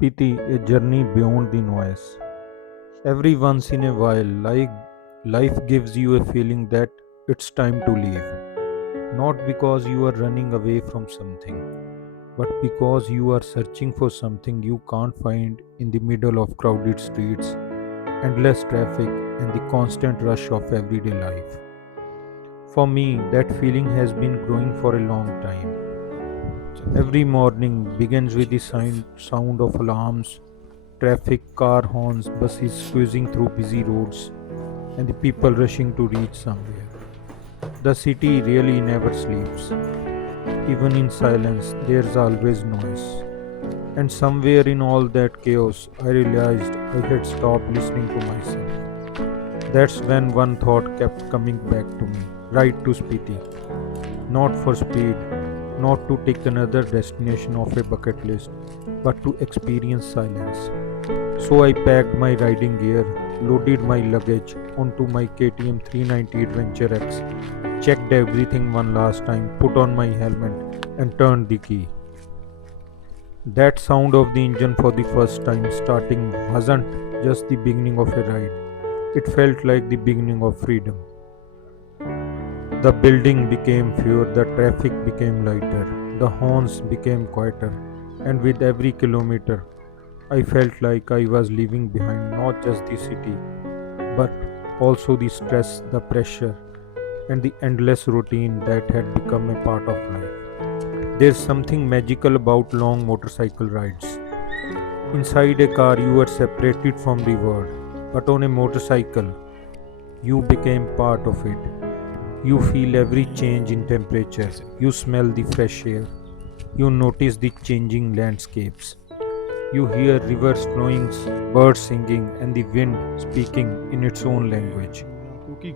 Spiti, a journey beyond the noise. Every once in a while, like life gives you a feeling that it's time to leave. Not because you are running away from something, but because you are searching for something you can't find in the middle of crowded streets, endless traffic, and the constant rush of everyday life. For me, that feeling has been growing for a long time. Every morning begins with the sound of alarms, traffic, car horns, buses squeezing through busy roads, and the people rushing to reach somewhere. The city really never sleeps. Even in silence, there's always noise. And somewhere in all that chaos, I realized I had stopped listening to myself. That's when one thought kept coming back to me, right to Spiti. Not for speed, not to take another destination off a bucket list, but to experience silence. So I packed my riding gear, loaded my luggage onto my KTM 390 Adventure X, checked everything one last time, put on my helmet, and turned the key. That sound of the engine for the first time starting wasn't just the beginning of a ride, it felt like the beginning of freedom. The building became fewer, the traffic became lighter, the horns became quieter, and with every kilometer, I felt like I was leaving behind not just the city, but also the stress, the pressure, and the endless routine that had become a part of life. There's something magical about long motorcycle rides. Inside a car, you are separated from the world, but on a motorcycle, you became part of it. You feel every change in temperature, you smell the fresh air, you notice the changing landscapes. You hear rivers flowing, birds singing, and the wind speaking in its own language.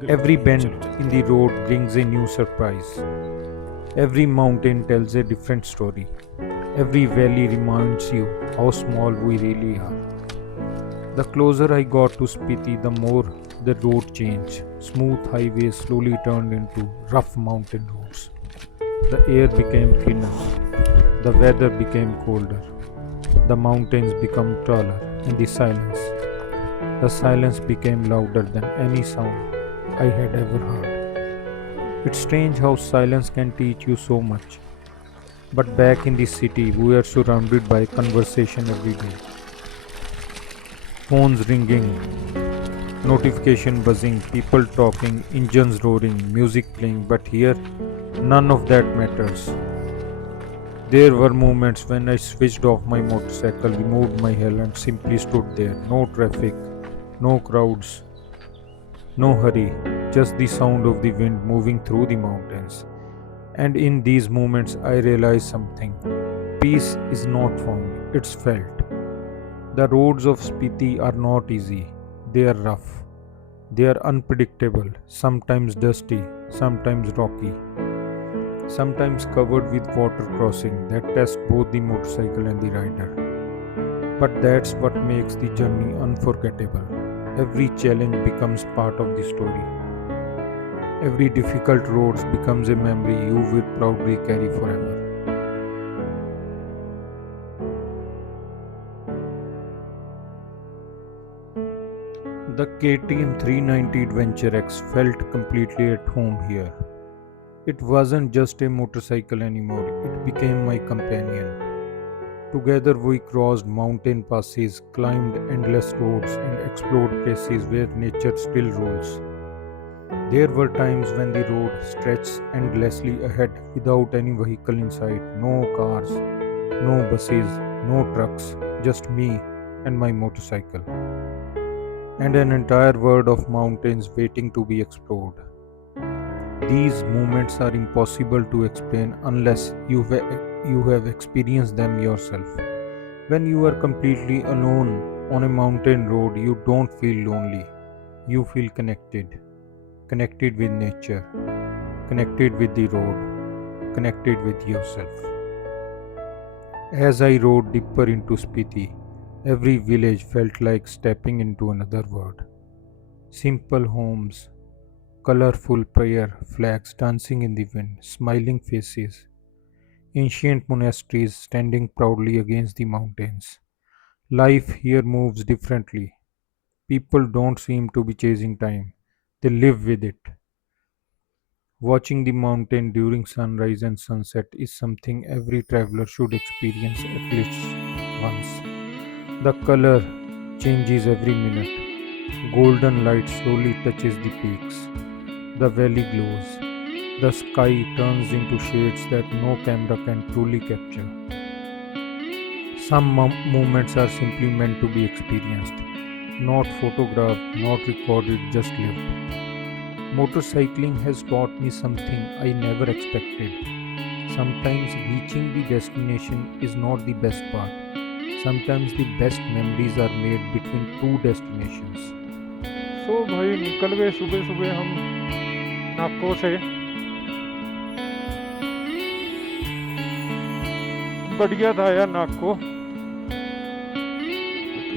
Every bend in the road brings a new surprise. Every mountain tells a different story. Every valley reminds you how small we really are. The closer I got to Spiti, the more the road changed. Smooth highways slowly turned into rough mountain roads. The air became thinner. The weather became colder. The mountains became taller in the silence. The silence became louder than any sound I had ever heard. It's strange how silence can teach you so much. But back in the city, we are surrounded by conversation every day. Phones ringing, notification buzzing, people talking, engines roaring, music playing, but here, none of that matters. There were moments when I switched off my motorcycle, removed my helmet, simply stood there. No traffic, no crowds, no hurry, just the sound of the wind moving through the mountains. And in these moments, I realized something. Peace is not found, it's felt. The roads of Spiti are not easy, they are rough, they are unpredictable, sometimes dusty, sometimes rocky, sometimes covered with water crossing that test both the motorcycle and the rider. But that's what makes the journey unforgettable. Every challenge becomes part of the story. Every difficult road becomes a memory you will proudly carry forever. The KTM 390 Adventure X felt completely at home here. It wasn't just a motorcycle anymore, it became my companion. Together we crossed mountain passes, climbed endless roads, and explored places where nature still rules. There were times when the road stretched endlessly ahead without any vehicle in sight, no cars, no buses, no trucks, just me and my motorcycle, and an entire world of mountains waiting to be explored. These moments are impossible to explain unless you have experienced them yourself. When you are completely alone on a mountain road, you don't feel lonely. You feel connected. Connected with nature, connected with the road, connected with yourself. As I rode deeper into Spiti, every village felt like stepping into another world. Simple homes, colorful prayer flags dancing in the wind, smiling faces, ancient monasteries standing proudly against the mountains. Life here moves differently. People don't seem to be chasing time, they live with it. Watching the mountain during sunrise and sunset is something every traveler should experience at least once. The color changes every minute. Golden light slowly touches the peaks. The valley glows. The sky turns into shades that no camera can truly capture. Some moments are simply meant to be experienced, not photographed, not recorded, just lived. Motorcycling has taught me something I never expected. Sometimes reaching the destination is not the best part. Sometimes the best memories are made between two destinations. सो भाई निकल गए सुबह सुबह हम नाको से। बढ़िया था यार नाको।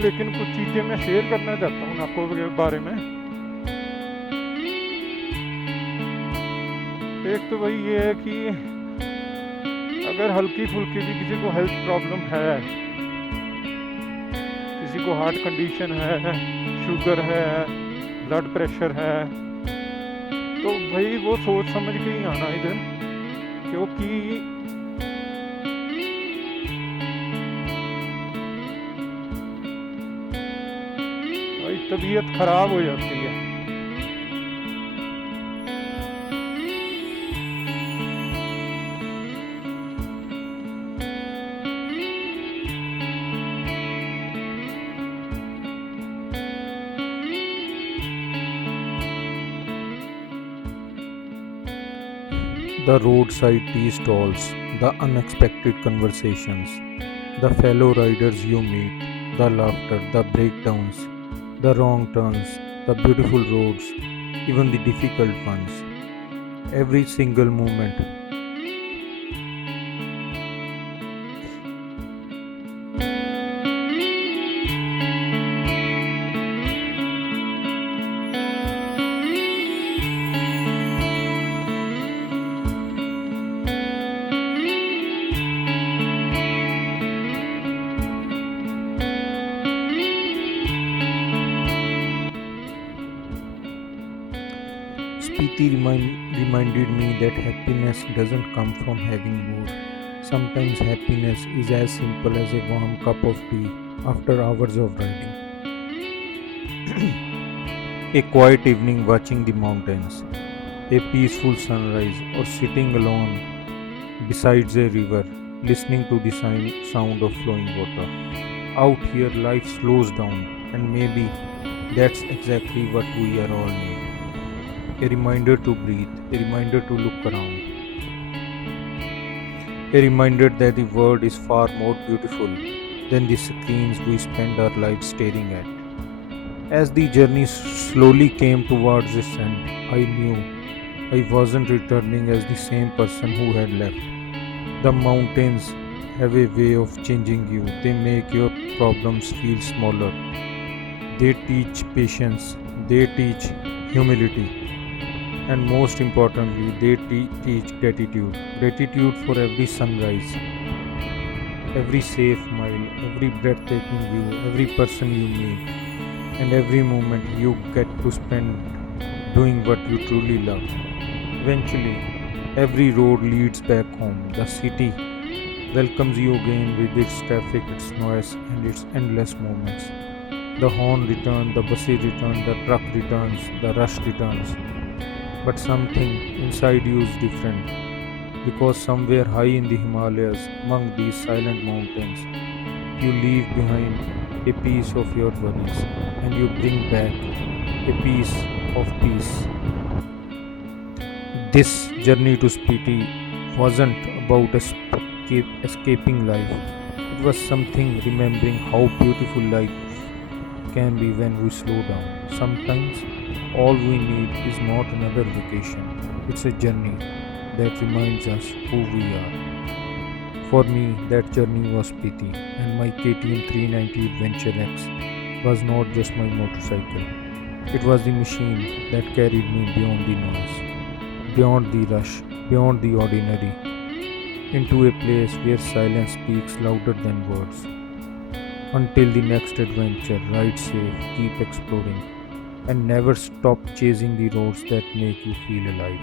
लेकिन कुछ चीज़ें मैं शेयर करना चाहता हूँ नाको के बारे में। एक तो वही ये है कि अगर हल्की फुल्की भी किसी को हेल्थ प्रॉब्लम है, किसी को हार्ट कंडीशन है, शुगर है, ब्लड प्रेशर है, तो भाई वो सोच समझ के ही आना इधर, क्योंकि भाई तबीयत खराब हो जाती है। The roadside tea stalls, the unexpected conversations, the fellow riders you meet, the laughter, the breakdowns, the wrong turns, the beautiful roads, even the difficult ones. Every single moment. Spiti reminded me that happiness doesn't come from having more. Sometimes happiness is as simple as a warm cup of tea after hours of riding. A quiet evening watching the mountains, a peaceful sunrise, or sitting alone besides a river, listening to the sound of flowing water. Out here, life slows down, and maybe that's exactly what we are all need. A reminder to breathe, a reminder to look around, a reminder that the world is far more beautiful than the screens we spend our lives staring at. As the journey slowly came towards its end, I knew I wasn't returning as the same person who had left. The mountains have a way of changing you, they make your problems feel smaller. They teach patience, they teach humility, and most importantly, they teach gratitude. Gratitude for every sunrise, every safe mile, every breathtaking view, every person you meet, and every moment you get to spend doing what you truly love. Eventually, every road leads back home. The city welcomes you again with its traffic, its noise, and its endless moments. The horn returns, the buses return, the truck returns, the rush returns. But something inside you is different because somewhere high in the Himalayas, among these silent mountains, you leave behind a piece of your worries and you bring back a piece of peace. This journey to Spiti wasn't about escaping life, it was something remembering how beautiful life can be when we slow down. Sometimes all we need is not another vacation, it's a journey that reminds us who we are. For me, that journey was Spiti, and my KTM 390 Adventure X was not just my motorcycle, it was the machine that carried me beyond the noise, beyond the rush, beyond the ordinary, into a place where silence speaks louder than words. Until the next adventure, ride safe, keep exploring, and never stop chasing the roads that make you feel alive.